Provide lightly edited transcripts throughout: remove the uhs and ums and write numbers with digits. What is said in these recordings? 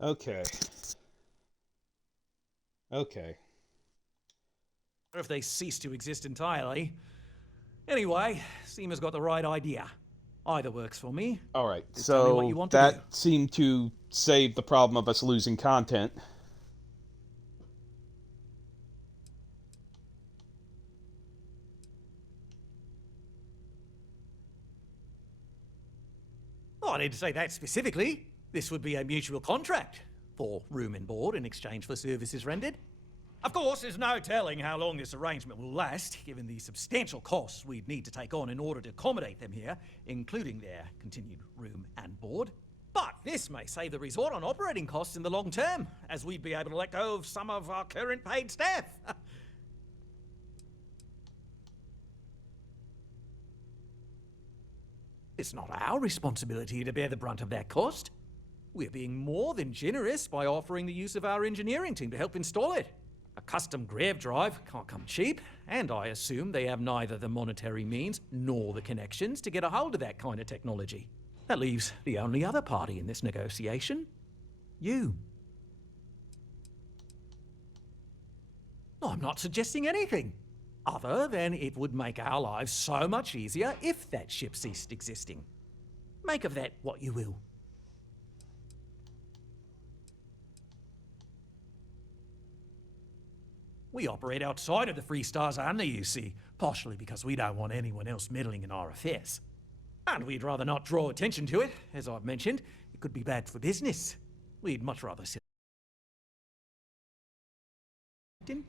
Okay. Okay. Or if they cease to exist entirely. Anyway, Seema's got the right idea. Either works for me. All right. Just tell me what you So want to do. that seemed to save the problem of us losing content. Oh, I didn't say that specifically. This would be a mutual contract for room and board in exchange for services rendered. Of course, there's no telling how long this arrangement will last, given the substantial costs we'd need to take on in order to accommodate them here, including their continued room and board. But this may save the resort on operating costs in the long term, as we'd be able to let go of some of our current paid staff. It's not our responsibility to bear the brunt of that cost. We're being more than generous by offering the use of our engineering team to help install it. A custom grav drive can't come cheap, and I assume they have neither the monetary means nor the connections to get a hold of that kind of technology. That leaves the only other party in this negotiation. You. I'm not suggesting anything, other than it would make our lives so much easier if that ship ceased existing. Make of that what you will. We operate outside of the Free Stars only, you see, partially because we don't want anyone else meddling in our affairs. And we'd rather not draw attention to it, as I've mentioned. It could be bad for business. We'd much rather sit in.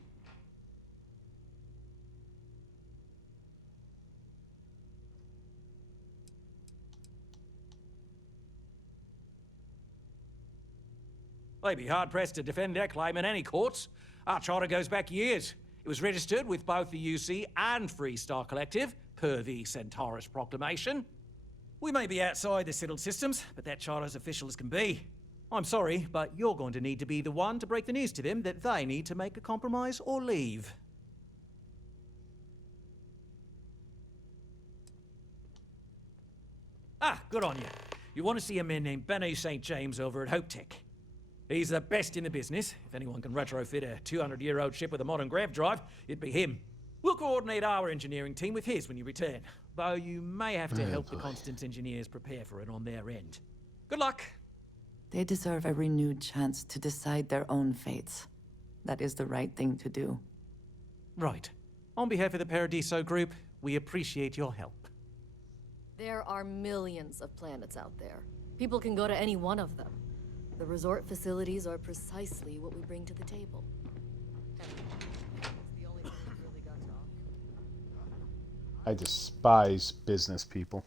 They'd be hard-pressed to defend their claim in any courts. Our charter goes back years. It was registered with both the UC and Free Star Collective, per the Centaurus Proclamation. We may be outside the settled systems, but that charter is official as can be. I'm sorry, but you're going to need to be the one to break the news to them that they need to make a compromise or leave. Ah, good on you. You want to see a man named Benny St. James over at Hope Tech. He's the best in the business. If anyone can retrofit a 200-year-old ship with a modern grav drive, it'd be him. We'll coordinate our engineering team with his when you return, though you may have to help the Constance engineers prepare for it on their end. Good luck. They deserve a renewed chance to decide their own fates. That is the right thing to do. Right. On behalf of the Paradiso Group, we appreciate your help. There are millions of planets out there. People can go to any one of them. The resort facilities are precisely what we bring to the table. I despise business people.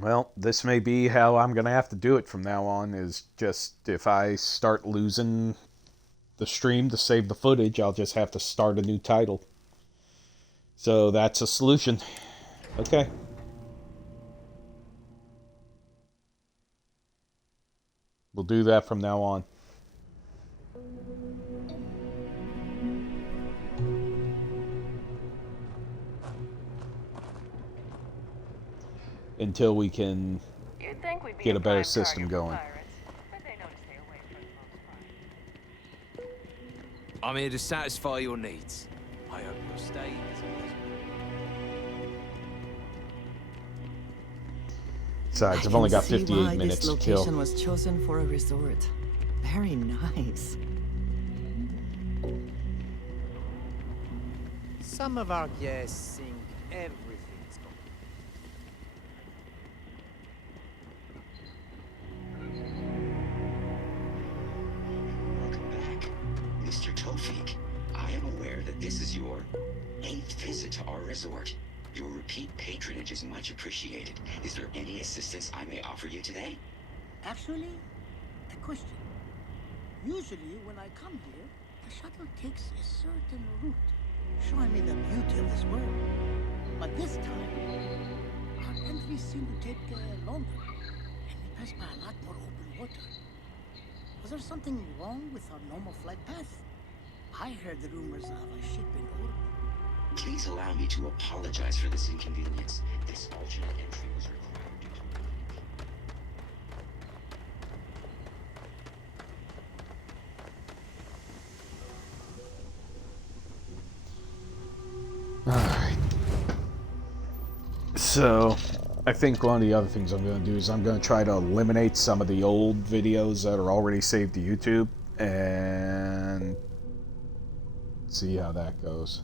Well, this may be how I'm going to have to do it from now on, is just if I start losing the stream to save the footage, I'll just have to start a new title. So that's a solution. Okay. We'll do that from now on. Until we can get a better system going. I'm here to satisfy your needs. I hope you'll stay. Besides, I've only got 58 minutes this to kill. location was chosen for a resort. Very nice. Some of our guests think everything's gone. Welcome back, Mr. Tofik. I am aware that this is your 8th visit to our resort. Your repeat patronage is much appreciated. Is there any assistance I may offer you today? Actually, a question. Usually, when I come here, the shuttle takes a certain route, showing me the beauty of this world. But this time, our entries seem to take longer, and we pass by a lot more open water. Was there something wrong with our normal flight path? I heard the rumors of a ship in orbit. Please allow me to apologize for this inconvenience. This alternate entry was required due to Alright. So, I think one of the other things I'm going to do is I'm going to try to eliminate some of the old videos that are already saved to YouTube and see how that goes.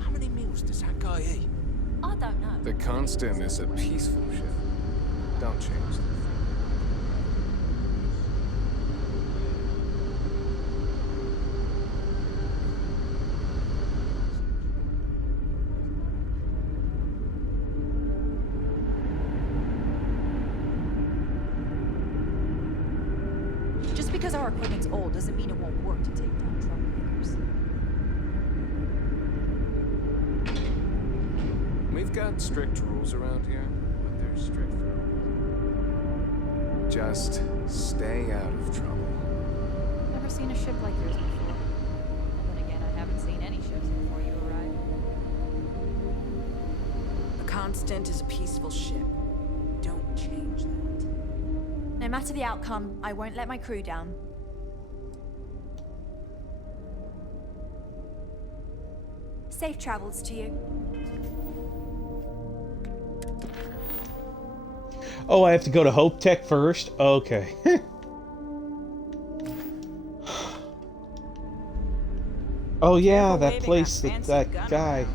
How many meals does that guy eat? I don't know. The Constant is a peaceful ship. Don't change that. Just because our equipment's old doesn't mean it won't work to take down troublemakers. We've got strict rules around here, but they're strict for a reason. Just stay out of trouble. Never seen a ship like yours before. And then again, I haven't seen any ships before you arrived. The Constant is a peaceful ship. Don't change that. No matter the outcome, I won't let my crew down. Safe travels to you. Oh, I have to go to Hope Tech first? Okay. Oh yeah, that place that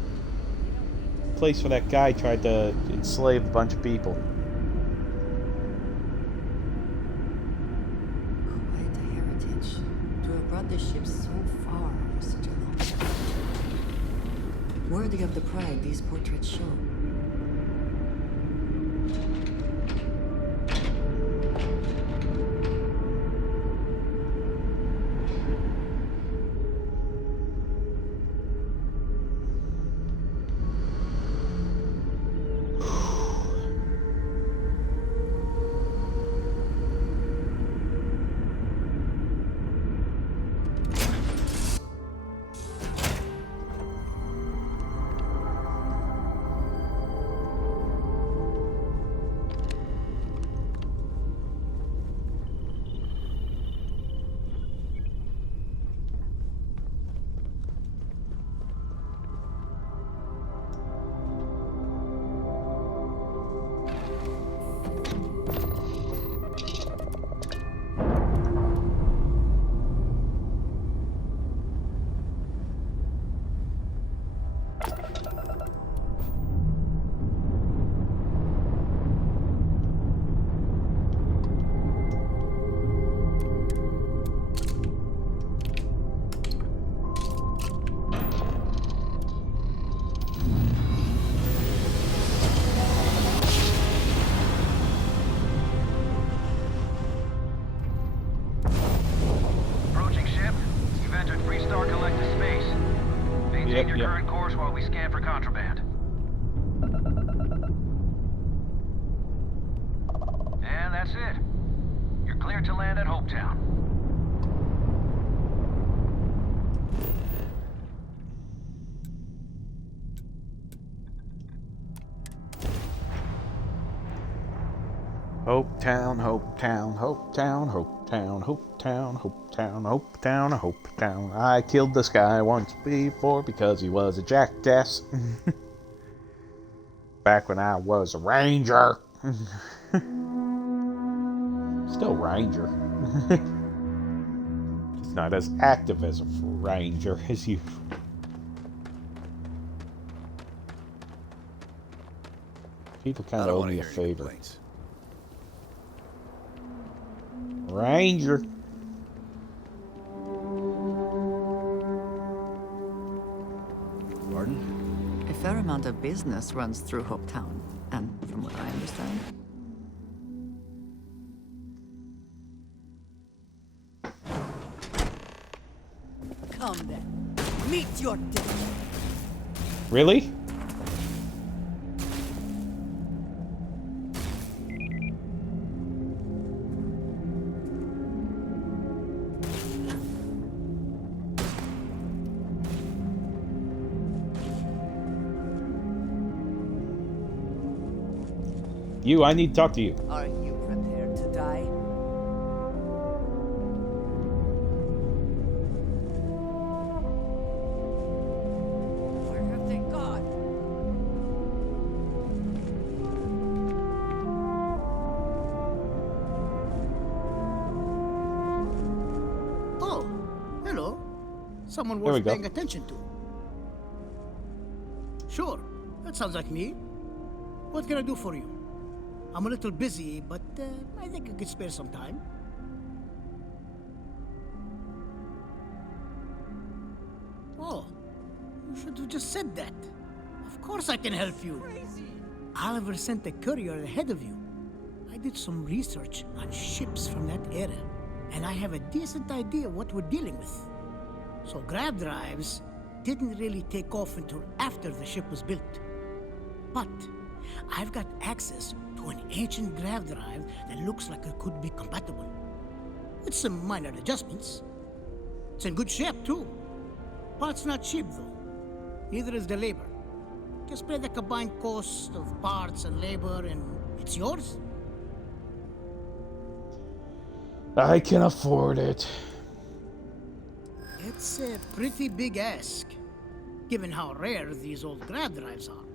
place where that guy tried to enslave a bunch of people. Quite a heritage to have brought the ship so far for such a long time. Worthy of the pride these portraits show. Yep, your yep. current course while we scan for contraband. And that's it. You're cleared to land at Hopetown. Hopetown, Hopetown, Hopetown, Hopetown, Hopetown, Hopetown, Hopetown, Hopetown. I killed this guy once before because he was a jackass. Back when I was a ranger. Still ranger. not as active as a ranger as usual. People kind of owe me a favor. Ranger. Pardon? A fair amount of business runs through Hopetown, and from what I understand. Come then. Meet your death. Really? You, I need to talk to you. Are you prepared to die? Where have they gone? Oh, hello. Someone There we worth go. paying attention to. Sure, that sounds like me. What can I do for you? I'm a little busy, but I think I could spare some time. Oh, you should have just said that. Of course I can help you. Oliver sent a courier ahead of you. I did some research on ships from that era, and I have a decent idea what we're dealing with. So grav drives didn't really take off until after the ship was built. But I've got access to an ancient grav drive that looks like it could be compatible. It's some minor adjustments. It's in good shape, too. Parts not cheap, though. Neither is the labor. Just pay the combined cost of parts and labor, and it's yours. I can afford it. It's a pretty big ask, given how rare these old grav drives are.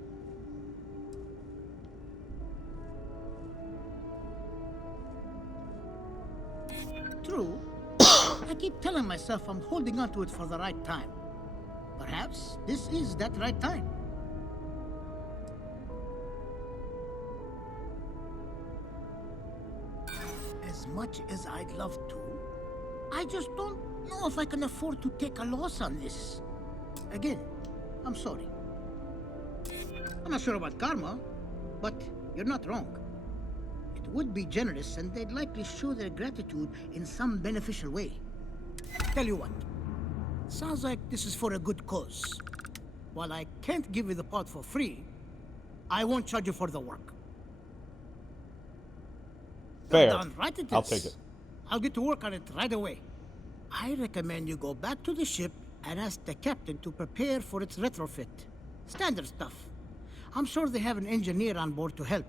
True. I keep telling myself I'm holding on to it for the right time. Perhaps this is that right time. As much as I'd love to, I just don't know if I can afford to take a loss on this. Again, I'm sorry. I'm not sure about karma, but you're not wrong. It would be generous, and they'd likely show their gratitude in some beneficial way. Tell you what, sounds like this is for a good cause. While I can't give you the part for free, I won't charge you for the work. Fair. Done right it is. I'll take it. I'll get to work on it right away. I recommend you go back to the ship and ask the captain to prepare for its retrofit. Standard stuff. I'm sure they have an engineer on board to help.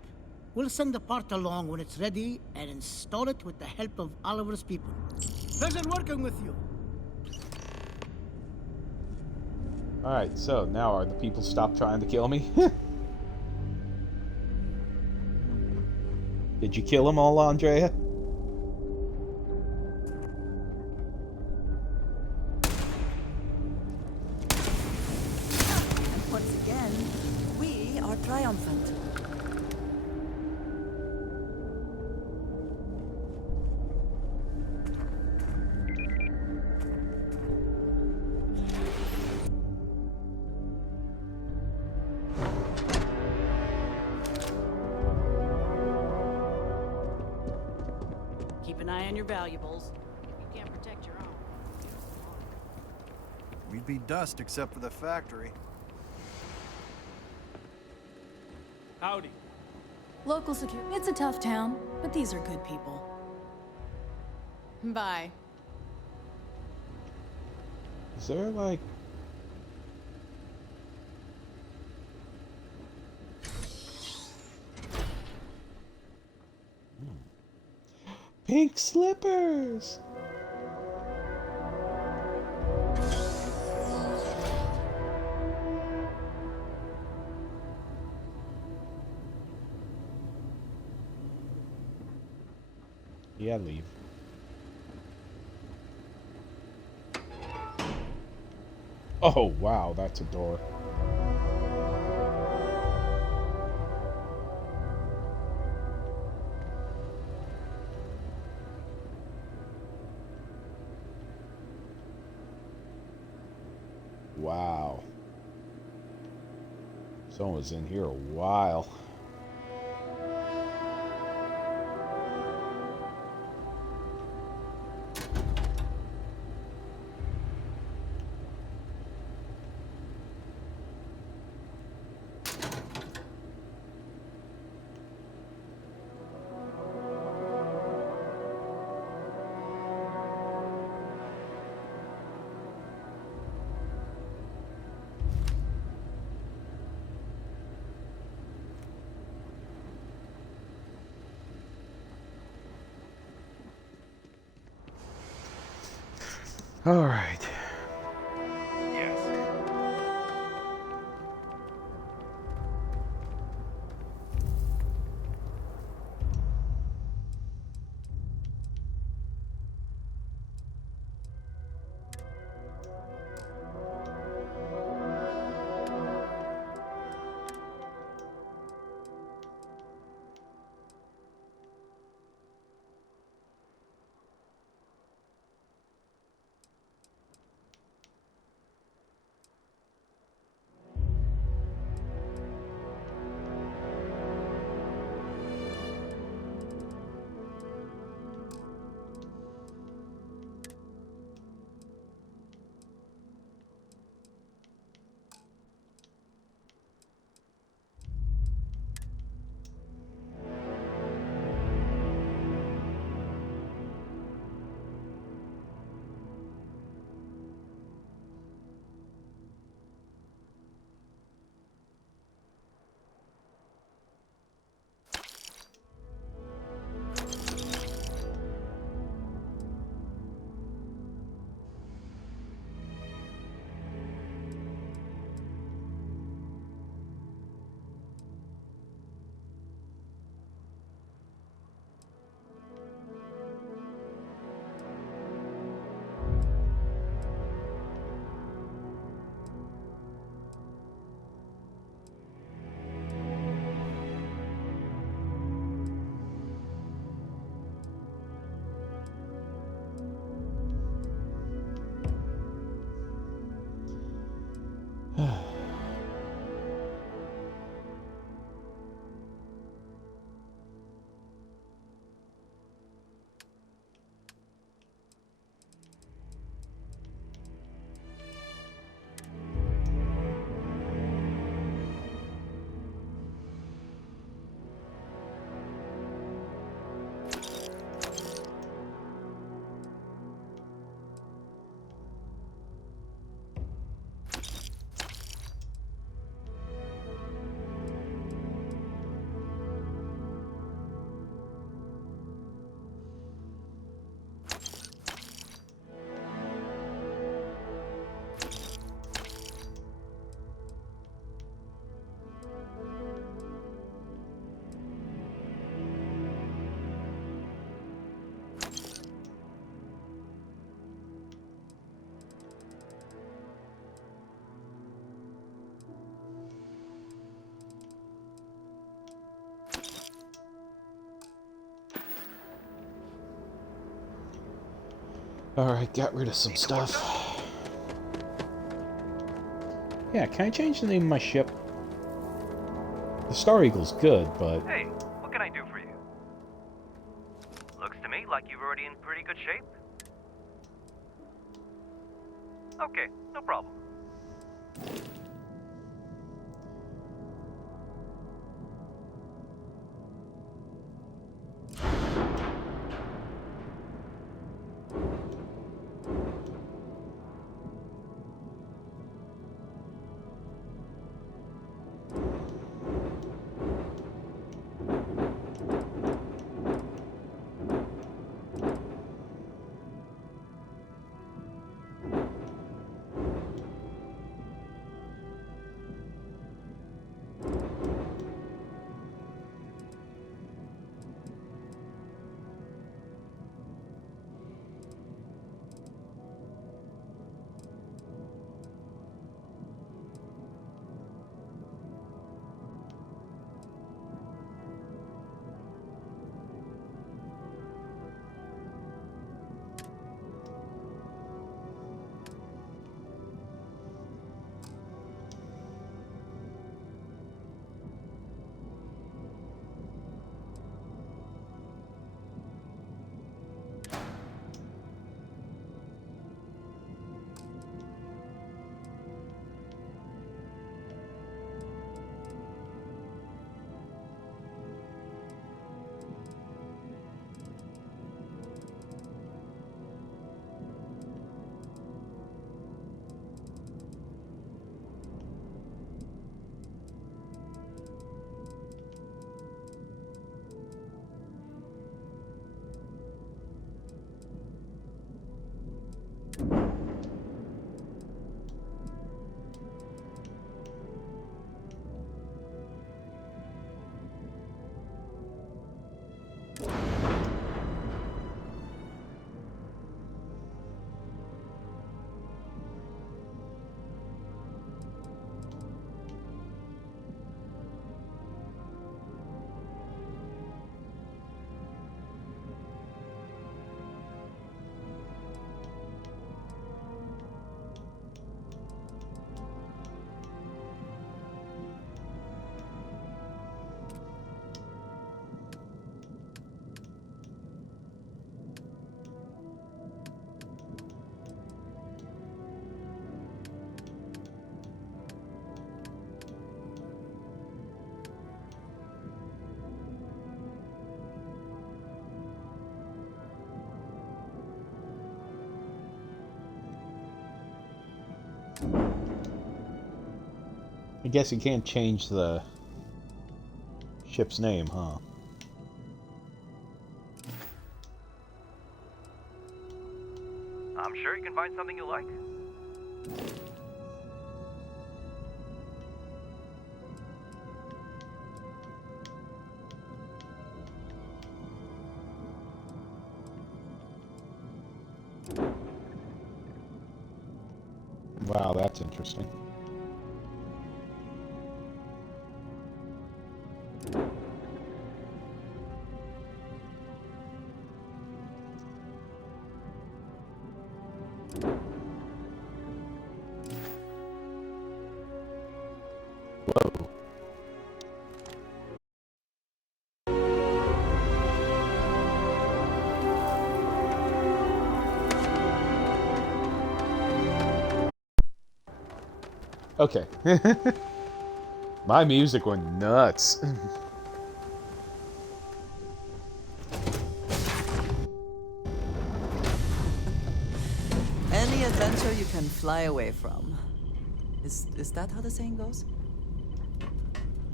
We'll send the part along when it's ready and install it with the help of Oliver's people. Pleasure working with you. Alright, so now are the people stopped trying to kill me? Did you kill them all, Andrea? Once again, we are triumphant. Keep an eye on your valuables. If you can't protect your own. We'd be dust except for the factory. Howdy. Local security. It's a tough town, but these are good people. Bye. Is there like... Pink slippers! Yeah, leave. Oh, wow, that's a door. Wow. Someone was in here a while. All right. Alright, got rid of some stuff. Yeah, can I change the name of my ship? The Star Eagle's good, but... Hey, what can I do for you? Looks to me like you're already in pretty good shape. Okay, no problem. I guess you can't change the ship's name, huh? I'm sure you can find something you like. Wow, that's interesting. Whoa. Okay. My music went nuts. Any adventure you can fly away from. Is that how the saying goes?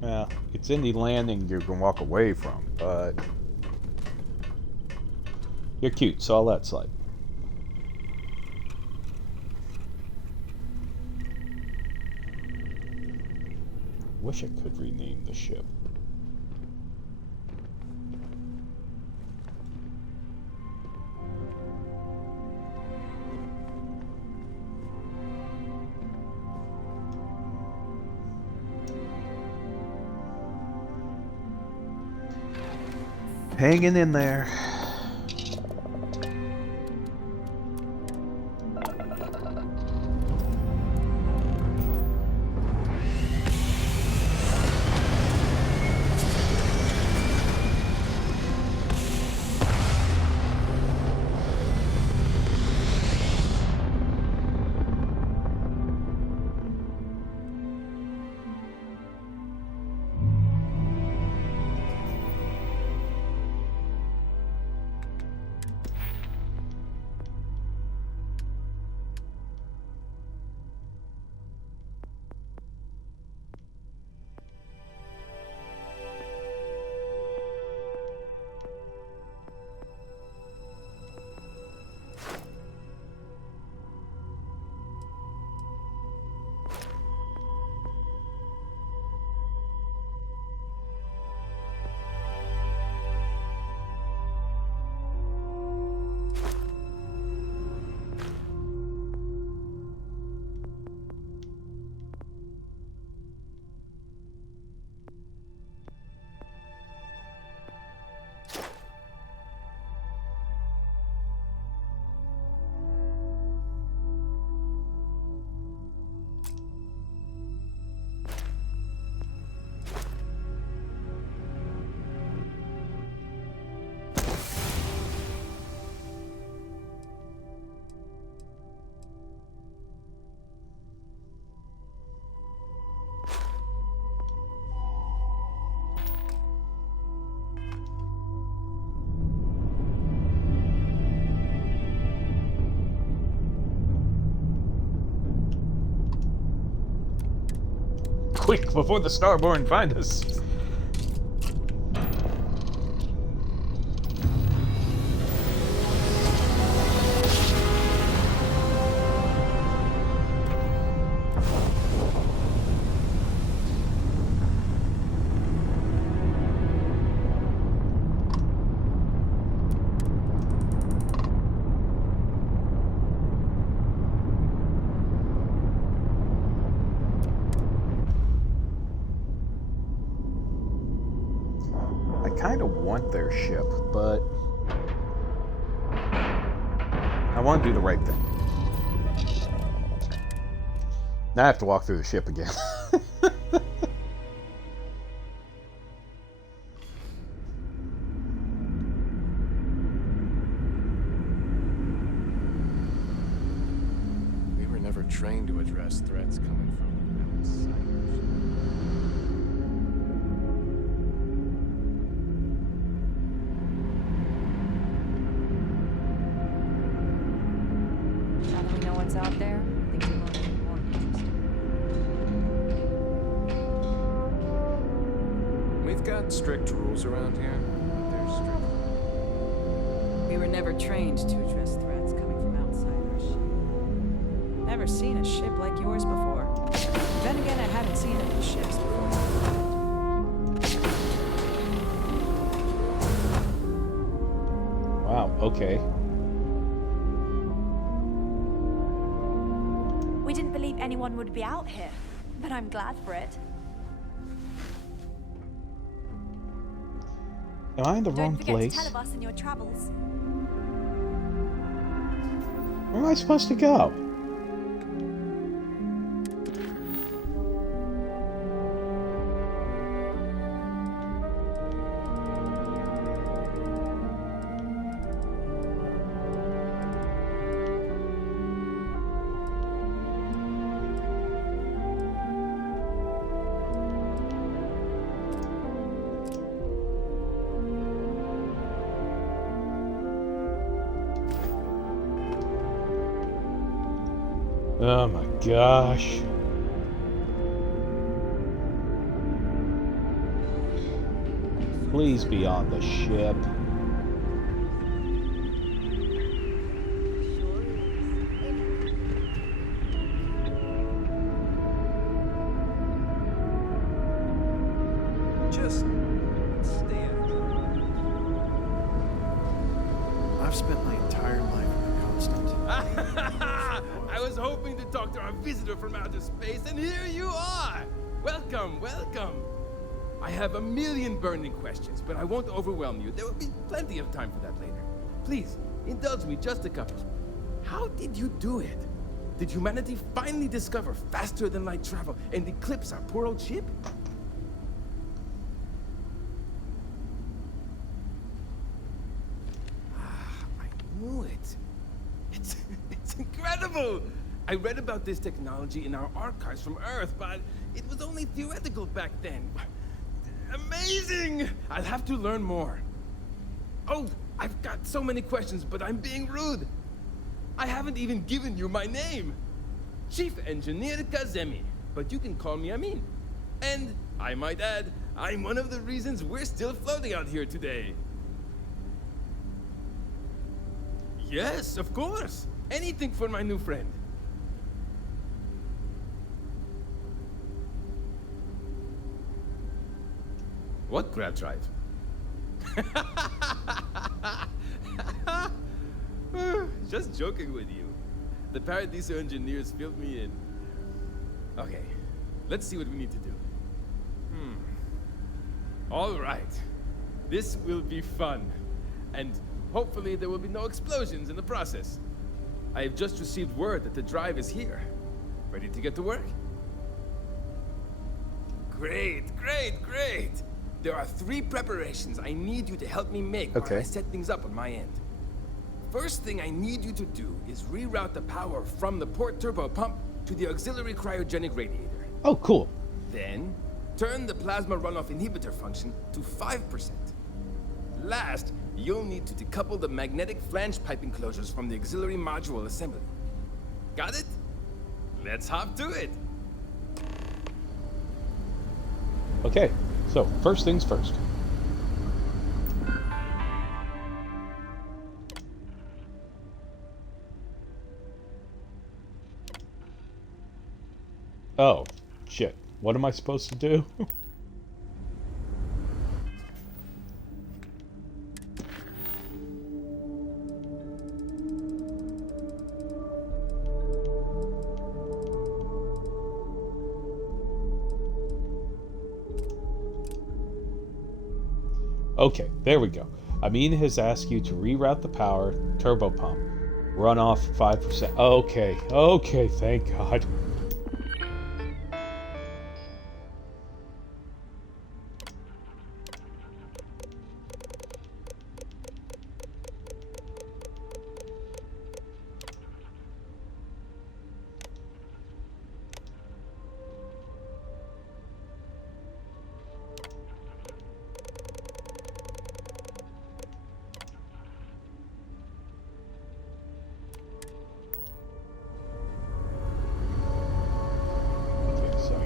Yeah, it's any landing you can walk away from, but you're cute, so I'll let slide. Wish I could rename the ship. Hanging in there. Quick, before the Starborn find us. I kind of want their ship, but I want to do the right thing. Now I have to walk through the ship again. We were never trained to address threats coming from outside. Now that we know what's out there, things are going to be more interesting. strict rules around here, but they're strict. We were never trained to address threats coming from outside our ship. Never seen a ship like yours before. Then again, I haven't seen any ships before. Wow, okay. We didn't believe anyone would be out here, but I'm glad for it. Am I in the wrong Don't forget place? to tell of us in your travels. Where am I supposed to go? Oh my gosh. Please be on the ship. Just stand. I've spent my entire life in a constant. I was hoping to talk to our visitor from outer space, and here you are! Welcome, welcome! I have a million burning questions, but I won't overwhelm you. There will be plenty of time for that later. Please, indulge me just a couple. How did you do it? Did humanity finally discover faster-than-light travel and eclipse our poor old ship? I knew it. It's incredible! I read about this technology in our archives from Earth, but it was only theoretical back then. Amazing! I'll have to learn more. Oh, I've got so many questions, but I'm being rude. I haven't even given you my name. Chief Engineer Kazemi, but you can call me Amin. And, I might add, I'm one of the reasons we're still floating out here today. Yes, of course. Anything for my new friend. What grab drive? Just joking with you. The Paradiso engineers filled me in. Okay, let's see what we need to do. All right. This will be fun. And hopefully there will be no explosions in the process. I have just received word that the drive is here. Ready to get to work? Great, great, great! There are 3 preparations I need you to help me make while I set things up on my end. First thing I need you to do is reroute the power from the port turbo pump to the auxiliary cryogenic radiator. Oh, cool. Then, turn the plasma runoff inhibitor function to 5%. Last, you'll need to decouple the magnetic flange pipe enclosures from the auxiliary module assembly. Got it? Let's hop to it! Okay, so first things first. Oh, shit. What am I supposed to do? Okay, there we go. Amin has asked you to reroute the power, turbo pump, run off 5%. Okay, okay, thank God.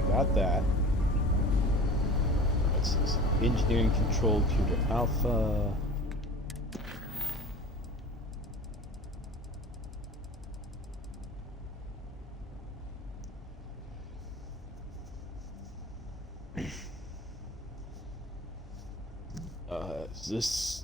Got that. What's this? Engineering control computer alpha. Is this...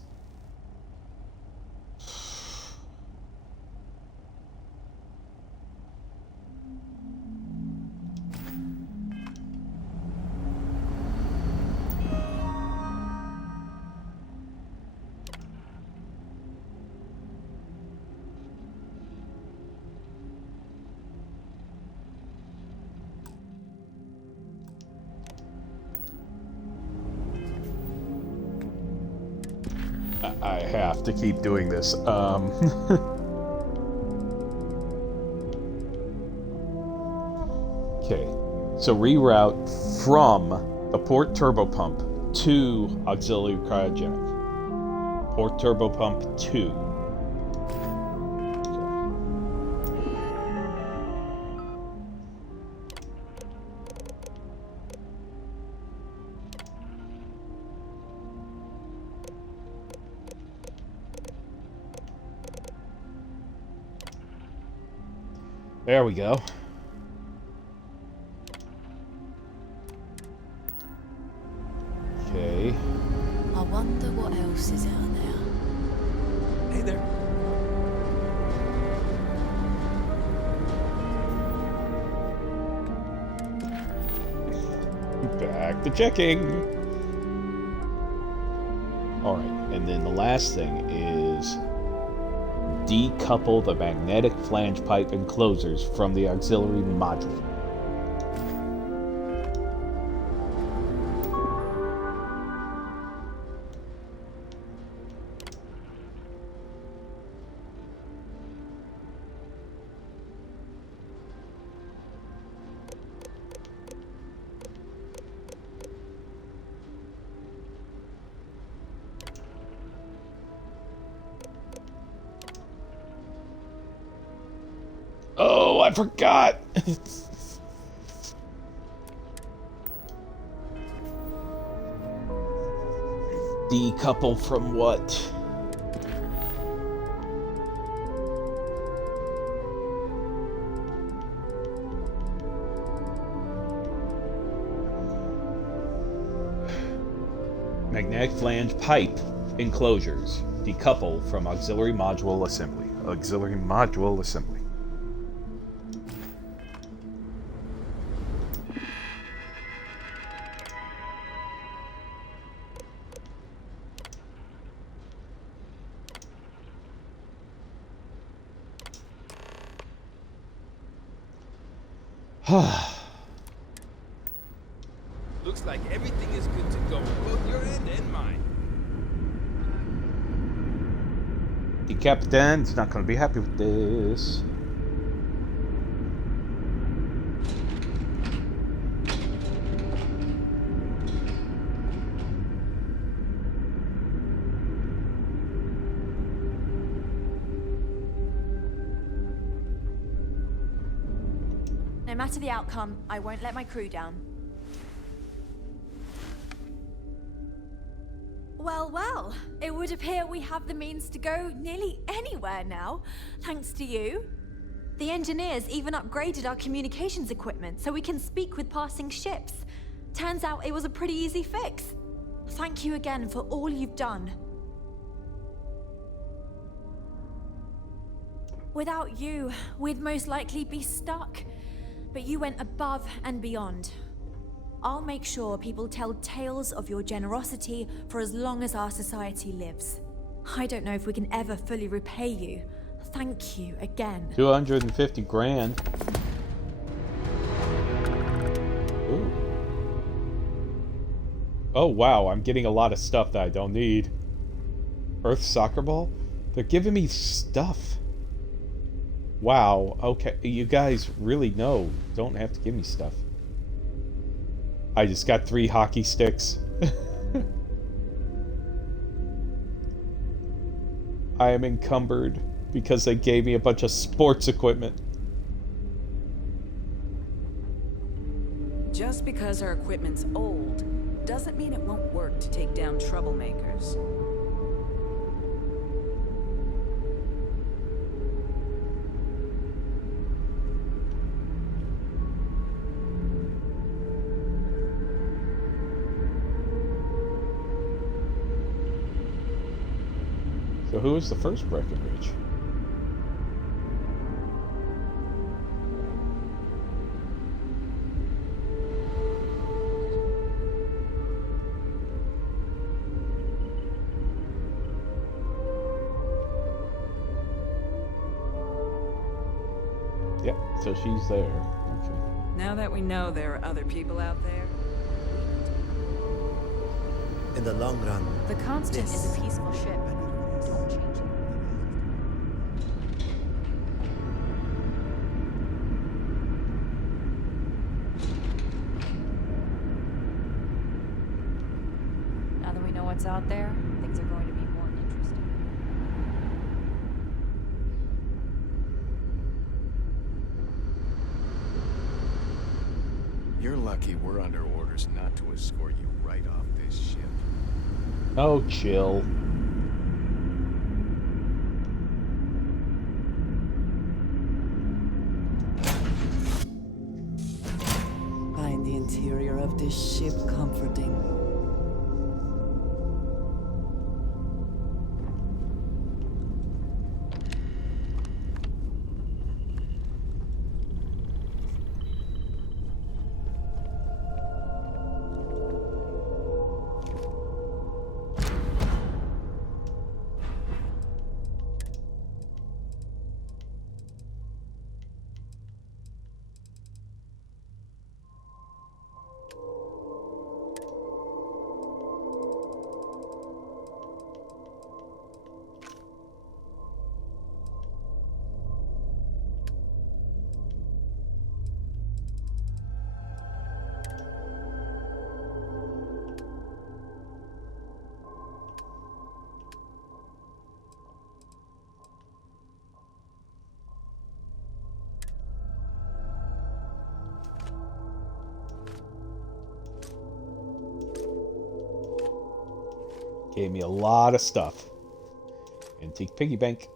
I have to keep doing this. Okay, so reroute from the port turbo pump to auxiliary cryogenic. Port turbo pump 2. There we go. Okay. I wonder what else is out there. Hey there. Back to checking. Alright, and then the last thing is decouple the magnetic flange pipe enclosures from the auxiliary module. Oh, I forgot! Decouple from what? Magnetic flange pipe enclosures. Decouple from auxiliary module assembly. Auxiliary module assembly. Looks like everything is good to go, both your end and mine. The captain's not going to be happy with this. No matter the outcome, I won't let my crew down. Well, well, it would appear we have the means to go nearly anywhere now, thanks to you. The engineers even upgraded our communications equipment so we can speak with passing ships. Turns out it was a pretty easy fix. Thank you again for all you've done. Without you, we'd most likely be stuck. But you went above and beyond. I'll make sure people tell tales of your generosity for as long as our society lives. I don't know if we can ever fully repay you. Thank you again. 250 grand. Ooh. Oh wow, I'm getting a lot of stuff that I don't need. Earth soccer ball? They're giving me stuff. Wow, okay, you guys really know. Don't have to give me stuff. I just got 3 hockey sticks. I am encumbered because they gave me a bunch of sports equipment. Just because our equipment's old doesn't mean it won't work to take down troublemakers. So who was the first Breckenridge? Yep, so she's there. Okay. Now that we know there are other people out there, In the long run, The Constant is a peaceful ship. Don't change it. Now that we know what's out there, things are going to be more interesting. You're lucky we're under orders not to escort you right off this ship. Oh, chill. Find the interior of this ship comforting. Gave me a lot of stuff. Antique piggy bank.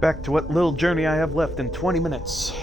Back to what little journey I have left in 20 minutes.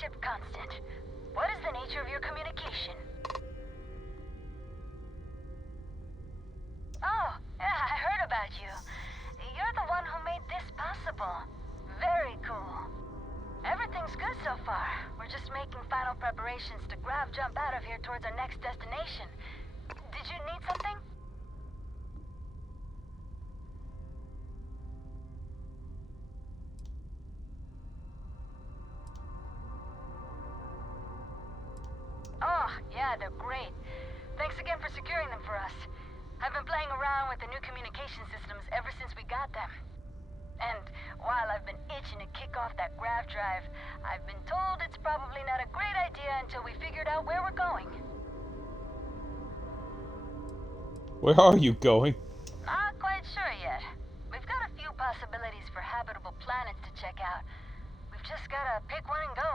Ship Constant. What is the nature of your communication? Oh, yeah, I heard about you. You're the one who made this possible. Very cool. Everything's good so far. We're just making final preparations to jump out of here towards our next destination. Did you need something? Yeah, they're great. Thanks again for securing them for us. I've been playing around with the new communication systems ever since we got them. And while I've been itching to kick off that grav drive, I've been told it's probably not a great idea until we figured out where we're going. Where are you going? Not quite sure yet. We've got a few possibilities for habitable planets to check out. We've just gotta pick one and go.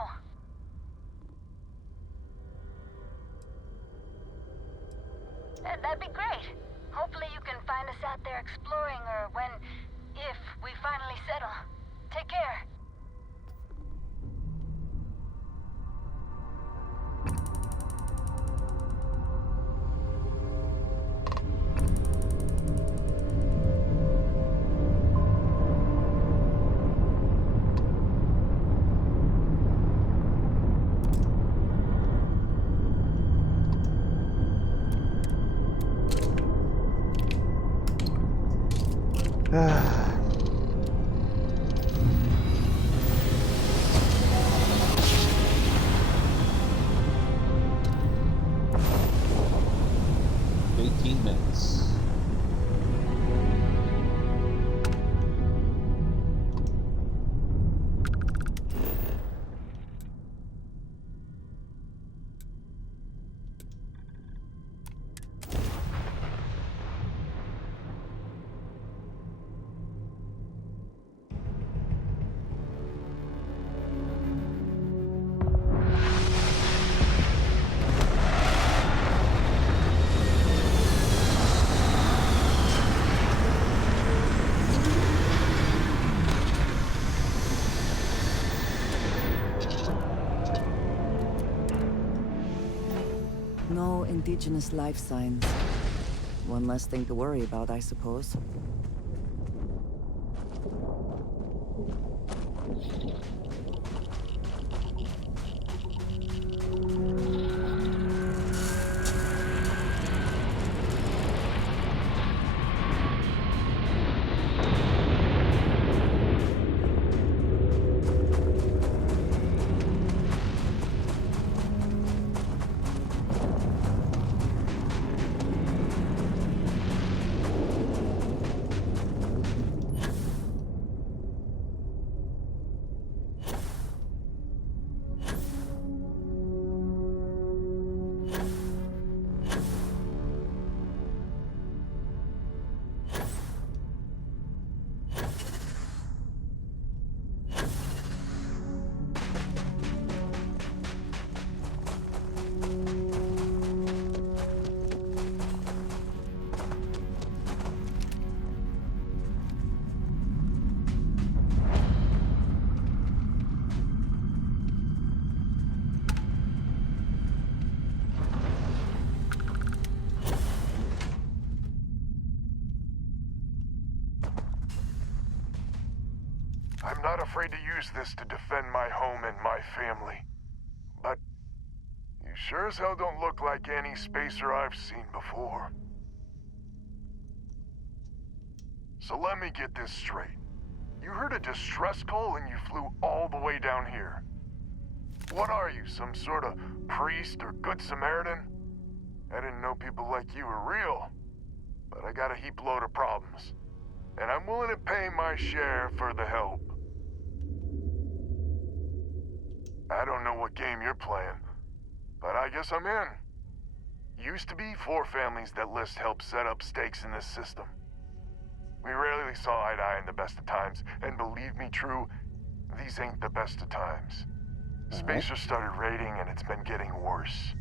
That'd be great. Hopefully you can find us out there exploring, or if we finally settle. Take care. Ah. 18 minutes. No indigenous life signs. One less thing to worry about, I suppose. I'm not afraid to use this to defend my home and my family. But you sure as hell don't look like any spacer I've seen before. So let me get this straight. You heard a distress call and you flew all the way down here. What are you, some sort of priest or good Samaritan? I didn't know people like you were real, but I got a heap load of problems. And I'm willing to pay my share for the help. I don't know what game you're playing, but I guess I'm in. Used to be 4 families that List helped set up stakes in this system. We rarely saw eye to eye in the best of times, and believe me true, these ain't the best of times. Spacers started raiding and it's been getting worse.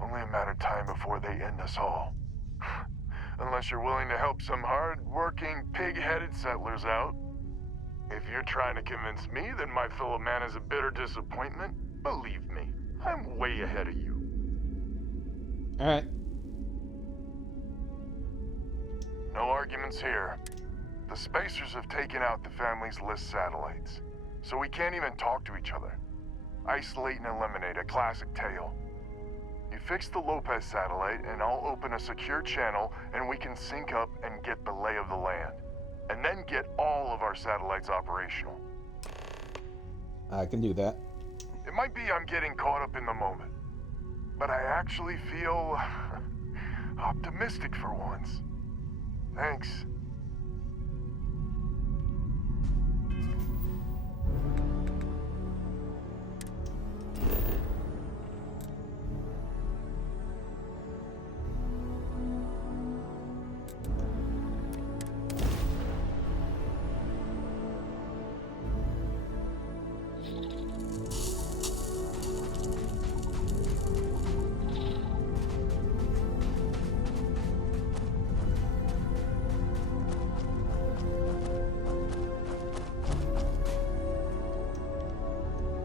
Only a matter of time before they end us all. Unless you're willing to help some hard-working, pig-headed settlers out. If you're trying to convince me that my fellow man is a bitter disappointment, believe me, I'm way ahead of you. Alright. No arguments here. The Spacers have taken out the family's List satellites, so we can't even talk to each other. Isolate and eliminate, a classic tale. You fix the Lopez satellite, and I'll open a secure channel, and we can sync up and get the lay of the land. And then get all of our satellites operational. I can do that. It might be I'm getting caught up in the moment, but I actually feel optimistic for once. Thanks.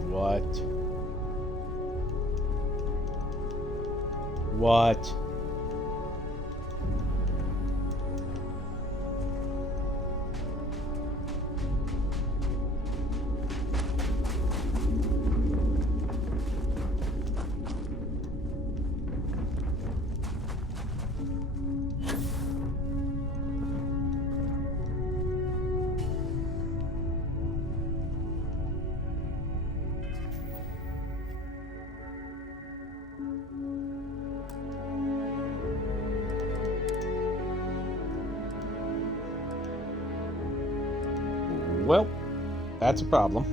What? What? Well, that's a problem.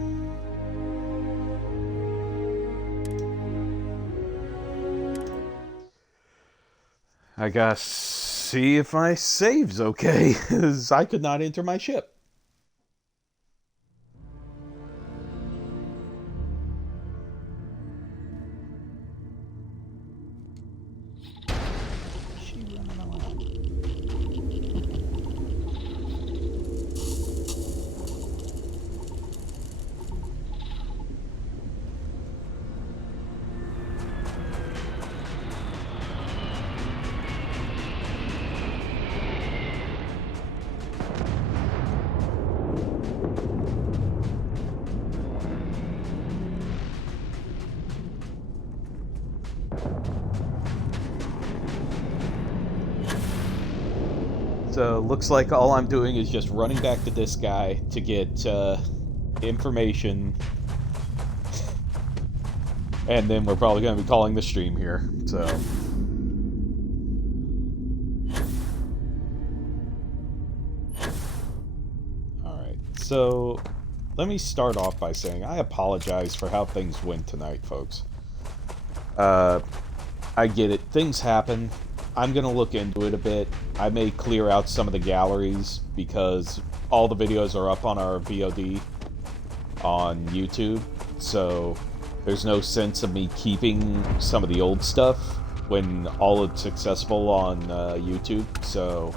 I gotta see if my save's okay, because I could not enter my ship. So looks like all I'm doing is just running back to this guy to get information, and then we're probably going to be calling the stream here. So alright, so let me start off by saying I apologize for how things went tonight, folks. I get it, things happen. I'm going to look into it a bit. I may clear out some of the galleries because all the videos are up on our VOD on YouTube, so there's no sense of me keeping some of the old stuff when all it's accessible on YouTube, so...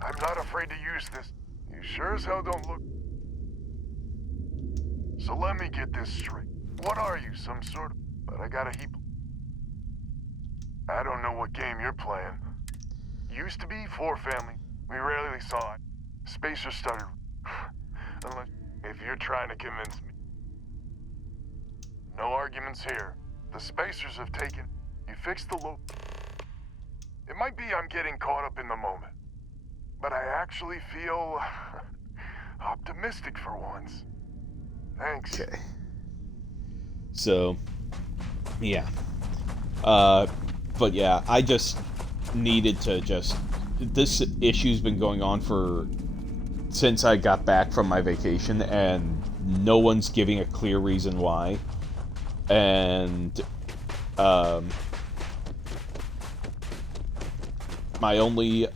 I'm not afraid to use this. You sure as hell don't look... So let me get this straight. What are you, some sort of... But I got a heap... I don't know what game you're playing. Used to be four family. We rarely saw it. Spacers started... Unless... If you're trying to convince me. No arguments here. The Spacers have taken... You fixed the loop. It might be I'm getting caught up in the moment. But I actually feel... optimistic for once. Thanks. Okay. So... Yeah. But yeah, I just needed to just... This issue's been going on since I got back from my vacation, and no one's giving a clear reason why. And, my only...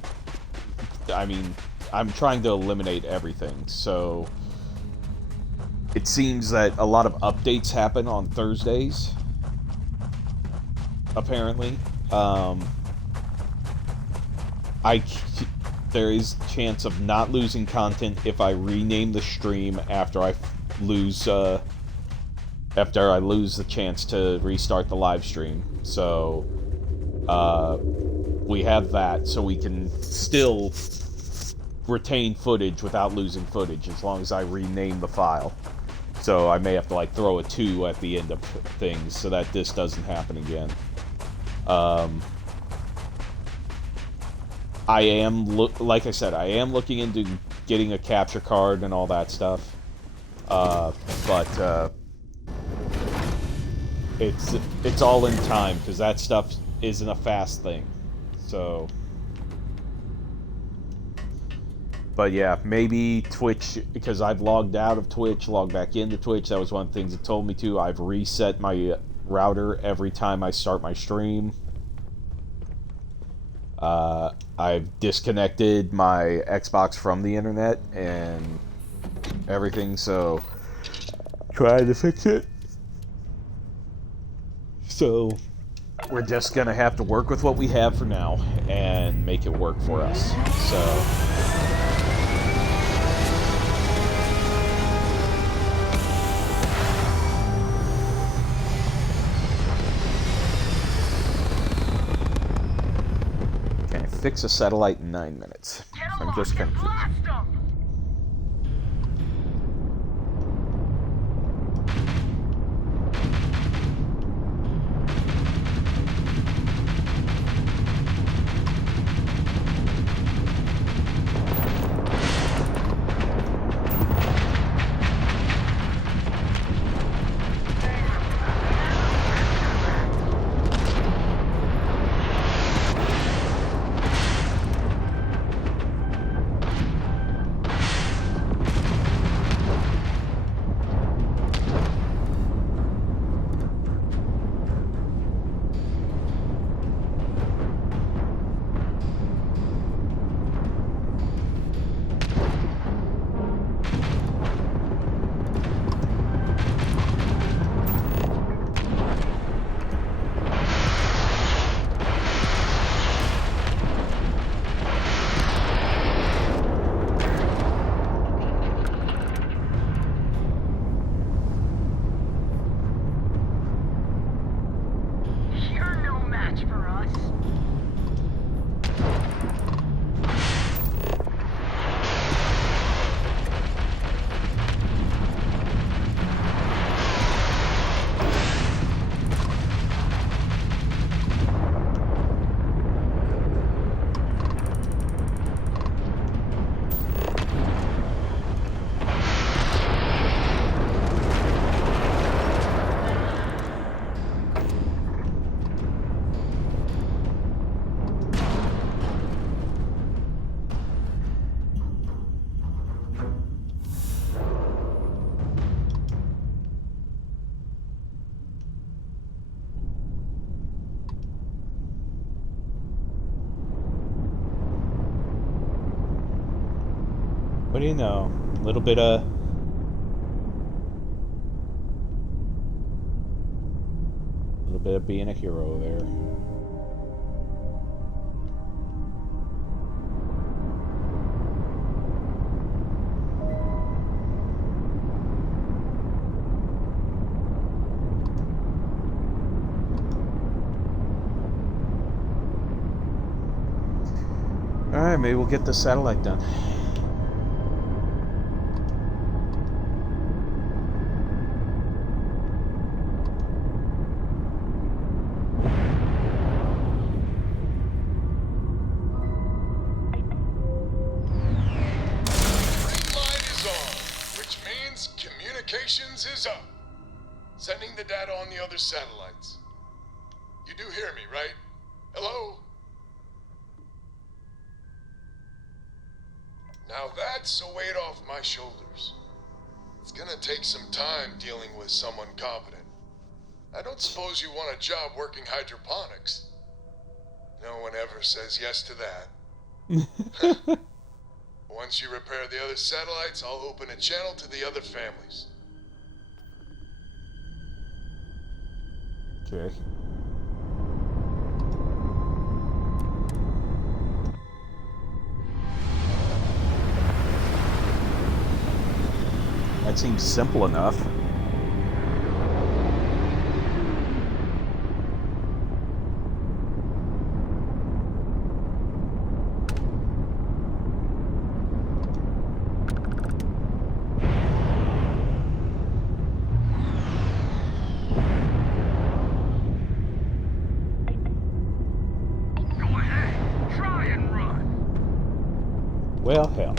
I mean, I'm trying to eliminate everything, so... It seems that a lot of updates happen on Thursdays, apparently. There is a chance of not losing content if I rename the stream after I lose the chance to restart the live stream. So we have that, so we can still retain footage without losing footage as long as I rename the file. So I may have to like throw a 2 at the end of things so that this doesn't happen again. I am, like I said, I am looking into getting a capture card and all that stuff. But it's all in time, because that stuff isn't a fast thing. So, but yeah, maybe Twitch, because I've logged out of Twitch, logged back into Twitch. That was one of the things it told me to. I've reset my router every time I start my stream. I've disconnected my Xbox from the internet and everything, so trying to fix it. So we're just gonna have to work with what we have for now and make it work for us. So fix a satellite in 9 minutes. I'm just gonna do it. What do you know? A little bit of... being a hero there. Alright, maybe we'll get the satellite done. Is up. Sending the data on the other satellites. You do hear me, right? Hello? Now that's a weight off my shoulders. It's gonna take some time dealing with someone competent. I don't suppose you want a job working hydroponics. No one ever says yes to that. Once you repair the other satellites, I'll open a channel to the other families. Okay. That seems simple enough. Well, hell.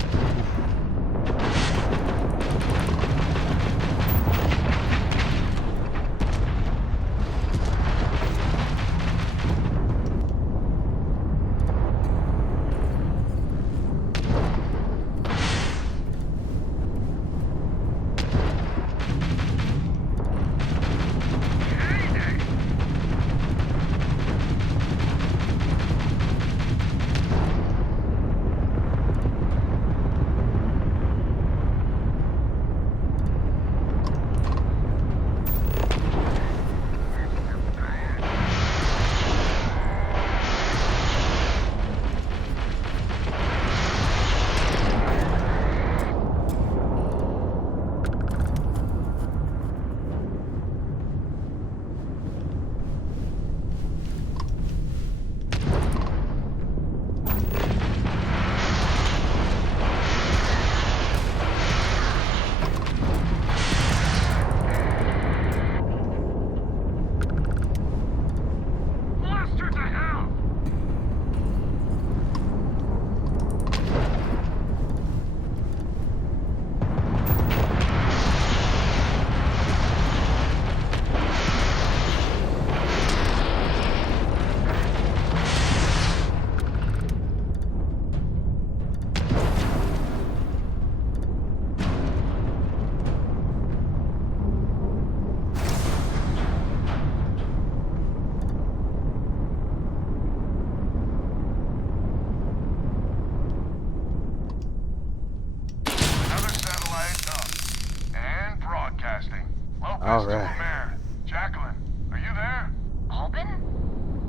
All right. Mayor, Jacqueline, are you there? Albin?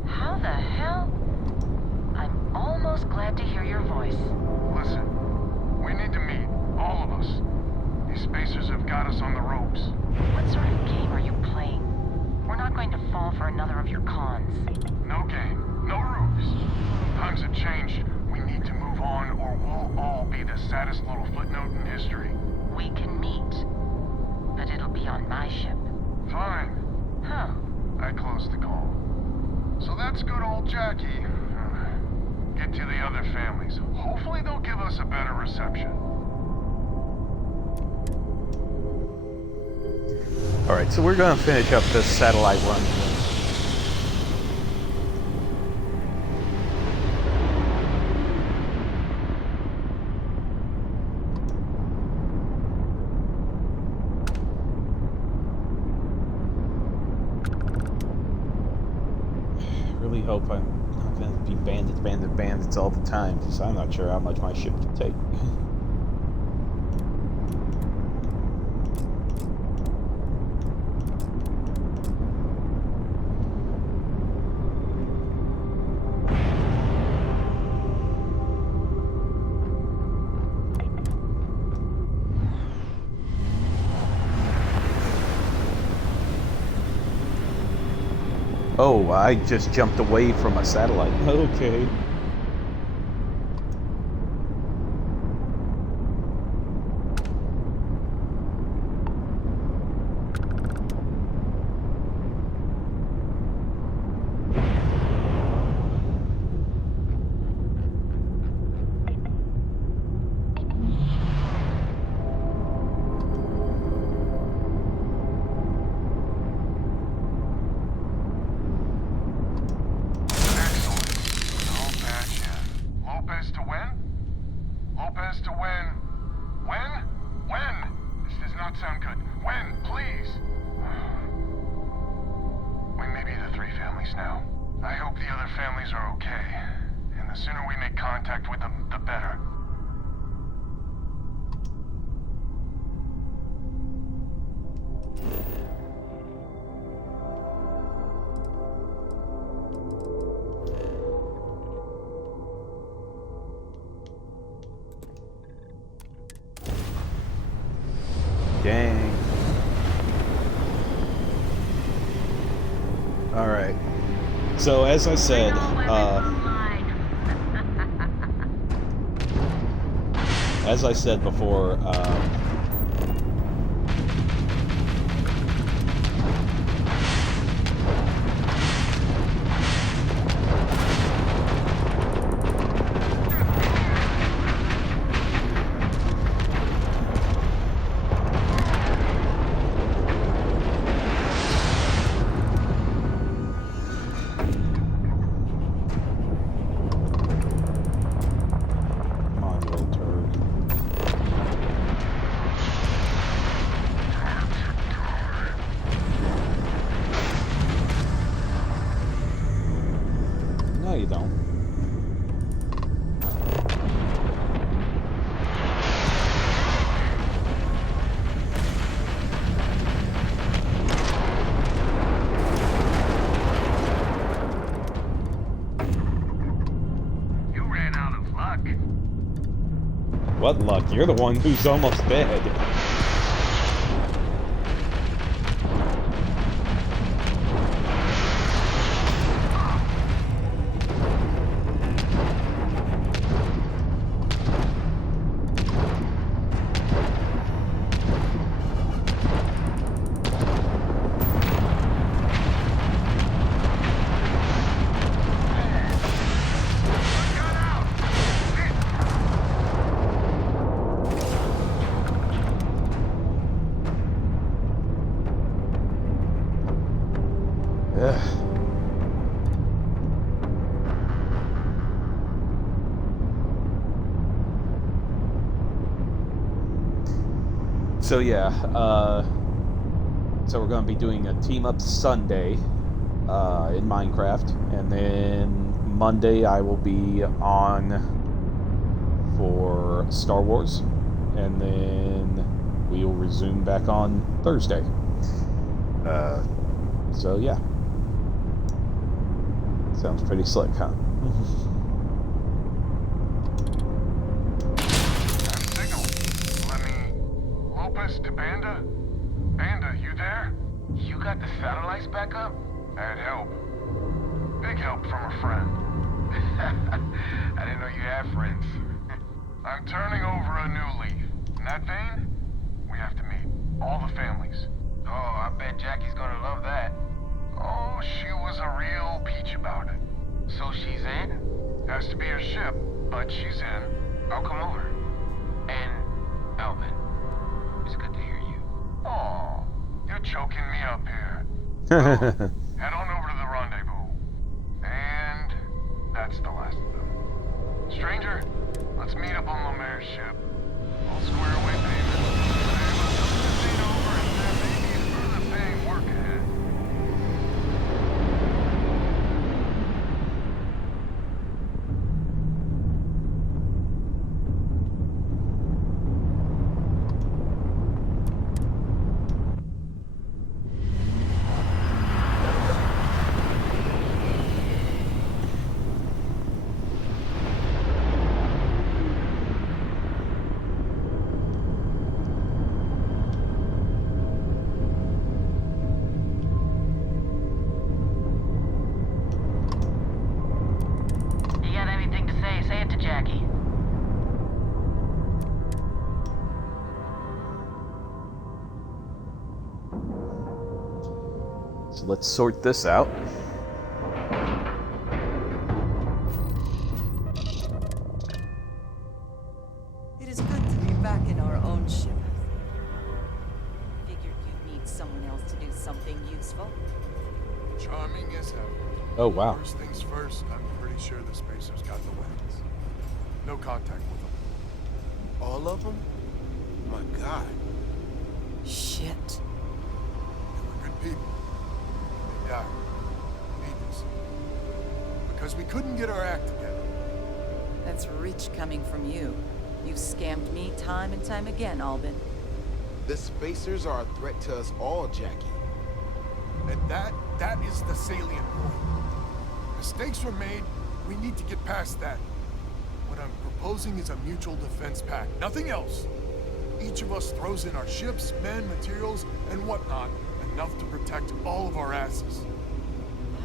How the hell? I'm almost glad to hear your voice. Listen, we need to meet, all of us. These spacers have got us on the ropes. What sort of game are you playing? We're not going to fall for another of your cons. No game, no ruse. Times have changed. We need to move on, or we'll all be the saddest little footnote in history. We can meet, but it'll be on my ship. Fine. Huh. I closed the call. So that's good old Jackie. Get to the other families. Hopefully they'll give us a better reception. Alright, so we're going to finish up this satellite run. I really hope I'm not going to be bandits all the time, because I'm not sure how much my ship can take. Oh, I just jumped away from a satellite. Okay. Dang. Alright. So, as I said, before, no, you don't. You ran out of luck. What luck? You're the one who's almost dead. Ugh. So yeah, so we're going to be doing a team up Sunday in Minecraft, and then Monday I will be on for Star Wars, and then we will resume back on Thursday. So yeah. Sounds pretty slick, huh? Signal. Let me... Lopez to Banda? Banda, you there? You got the satellites back up? I'd help. Big help from a friend. I didn't know you had friends. I'm turning over a new leaf. In that vein, we have to meet. All the families. Oh, I bet Jackie's gonna love that. Oh, she was a real peach about it. So she's in? Has to be her ship, but she's in. I'll come over. And Alvin, it's good to hear you. Oh, you're choking me up here. Well, head on over to the rendezvous. And that's the last of them. Stranger, let's meet up on Lemaire's ship. I'll square away payment. Let's look the scene over and there may be further paying work ahead. You got anything to say? Say it to Jackie. So let's sort this out. It is good to be back in our own ship. Figured you'd need someone else to do something useful. Charming as hell. Oh, wow. First things first, I'm pretty sure the spacers got the weapons. No contact with them. All of them? My God. Shit. They were good people. They died. Needless. Because we couldn't get our act together. That's rich coming from you. You've scammed me time and time again, Albin. The spacers are a threat to us all, Jackie. And that is the salient point. Mistakes were made, we need to get past that. What I'm proposing is a mutual defense pact, nothing else. Each of us throws in our ships, men, materials, and whatnot, enough to protect all of our asses.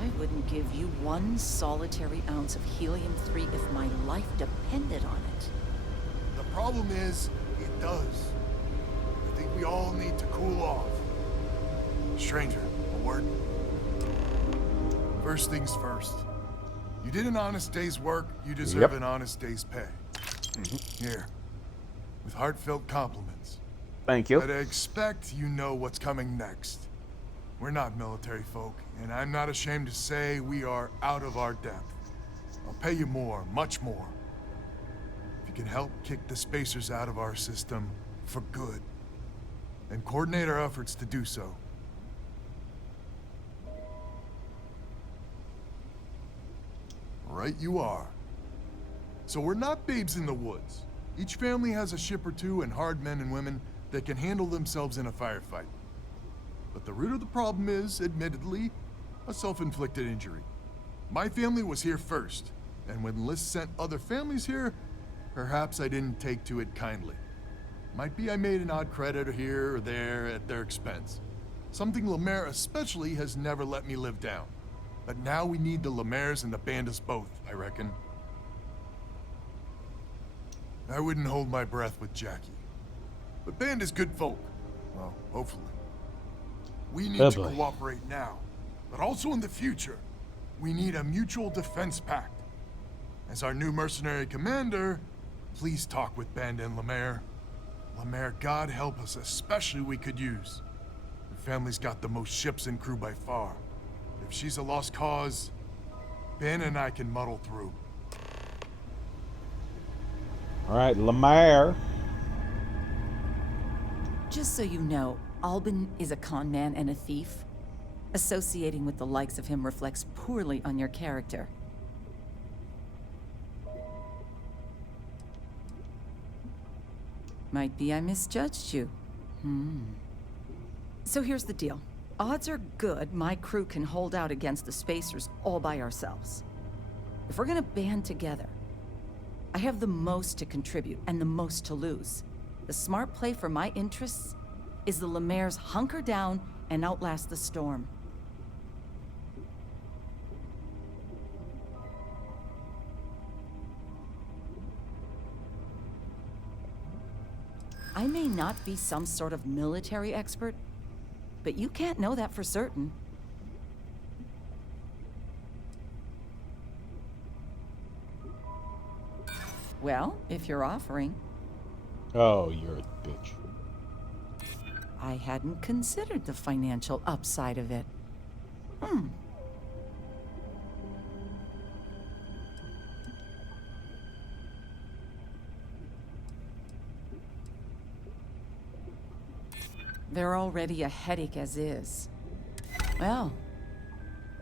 I wouldn't give you one solitary ounce of helium-3 if my life depended on it. The problem is, it does. I think we all need to cool off. Stranger, a word? First things first. You did an honest day's work, you deserve an honest day's pay. Here, with heartfelt compliments. Thank you. But I expect you know what's coming next. We're not military folk, and I'm not ashamed to say we are out of our depth. I'll pay you more, much more. If you can help kick the spacers out of our system for good, and coordinate our efforts to do so. Right you are. So we're not babes in the woods. Each family has a ship or two and hard men and women that can handle themselves in a firefight. But the root of the problem is, admittedly, a self-inflicted injury. My family was here first, and when Liz sent other families here, perhaps I didn't take to it kindly. Might be I made an odd credit here or there at their expense. Something Lemaire especially has never let me live down. But now we need the Lemaires and the Bandas both, I reckon. I wouldn't hold my breath with Jackie. But Banda's good folk. Well, hopefully. We need to cooperate now, but also in the future. We need a mutual defense pact. As our new mercenary commander, please talk with Banda and Lemaire. Lemaire, God help us, especially we could use. Her family's got the most ships and crew by far. If she's a lost cause, Ben and I can muddle through. All right, Lemaire. Just so you know, Albin is a con man and a thief. Associating with the likes of him reflects poorly on your character. Might be I misjudged you. So here's the deal. Odds are good my crew can hold out against the Spacers all by ourselves. If we're gonna band together, I have the most to contribute and the most to lose. The smart play for my interests is the Lemaire's hunker down and outlast the storm. I may not be some sort of military expert, but you can't know that for certain. Well, if you're offering. Oh, you're a bitch. I hadn't considered the financial upside of it. They're already a headache as is. Well,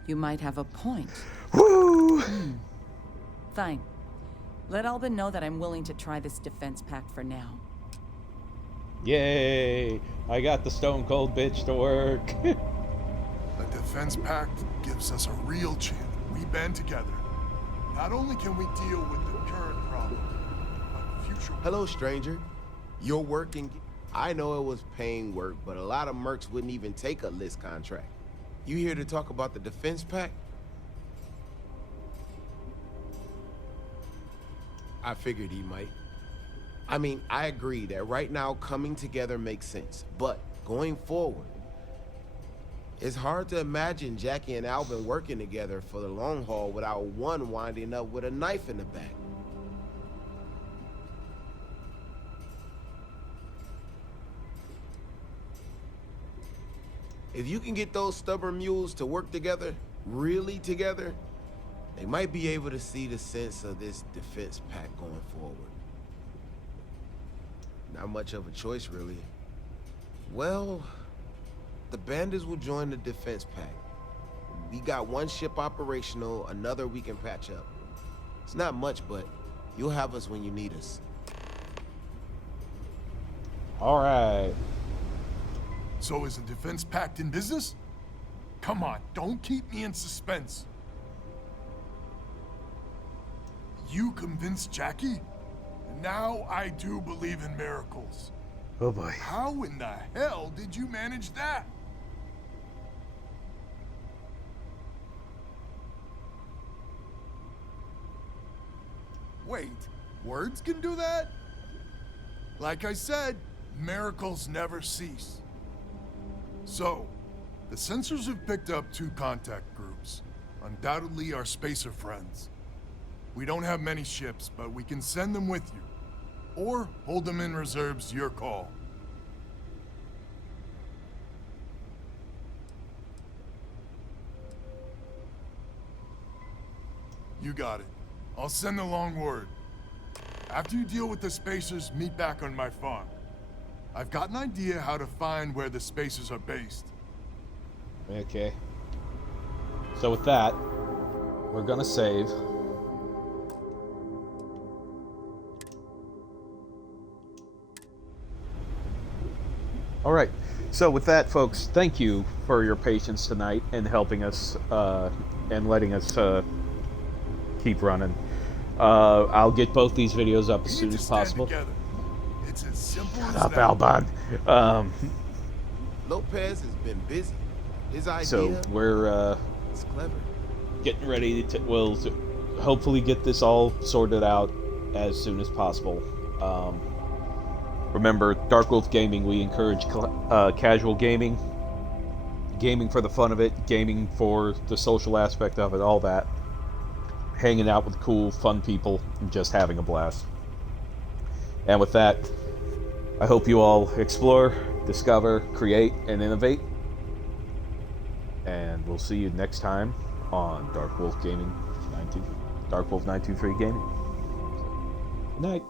you might have a point. Woo! Fine. Let Albin know that I'm willing to try this defense pact for now. Yay! I got the stone cold bitch to work. A defense pact gives us a real chance. We band together. Not only can we deal with the current problem, but future... Hello, stranger. You're working... I know it was paying work, but a lot of mercs wouldn't even take a list contract. You here to talk about the defense pact? I figured he might. I mean, I agree that right now coming together makes sense, but going forward, it's hard to imagine Jackie and Albin working together for the long haul without one winding up with a knife in the back. If you can get those stubborn mules to work together, really together, they might be able to see the sense of this defense pact going forward. Not much of a choice, really. Well, the bandits will join the defense pact. We got one ship operational, another we can patch up. It's not much, but you'll have us when you need us. All right. So is the defense pact in business? Come on, don't keep me in suspense. You convinced Jackie? Now I do believe in miracles. Oh boy. How in the hell did you manage that? Wait, words can do that? Like I said, miracles never cease. So, the sensors have picked up 2 contact groups. Undoubtedly our spacer friends. We don't have many ships, but we can send them with you. Or hold them in reserves, your call. You got it. I'll send the long word. After you deal with the spacers, meet back on my farm. I've got an idea how to find where the spacers are based. Okay. So with that, we're gonna save. Alright, so with that, folks, thank you for your patience tonight and helping us and letting us keep running. I'll get both these videos up as soon as possible. It's as simple as Shut up, that. Alban. Lopez has been busy. His idea... So we're it's clever. getting ready to... We'll hopefully get this all sorted out as soon as possible. Remember, Dark Wolf Gaming, we encourage casual gaming. Gaming for the fun of it. Gaming for the social aspect of it. All that. Hanging out with cool, fun people. And just having a blast. And with that, I hope you all explore, discover, create, and innovate. And we'll see you next time on Dark Wolf Gaming 92, Dark Wolf 923 Gaming. Good night.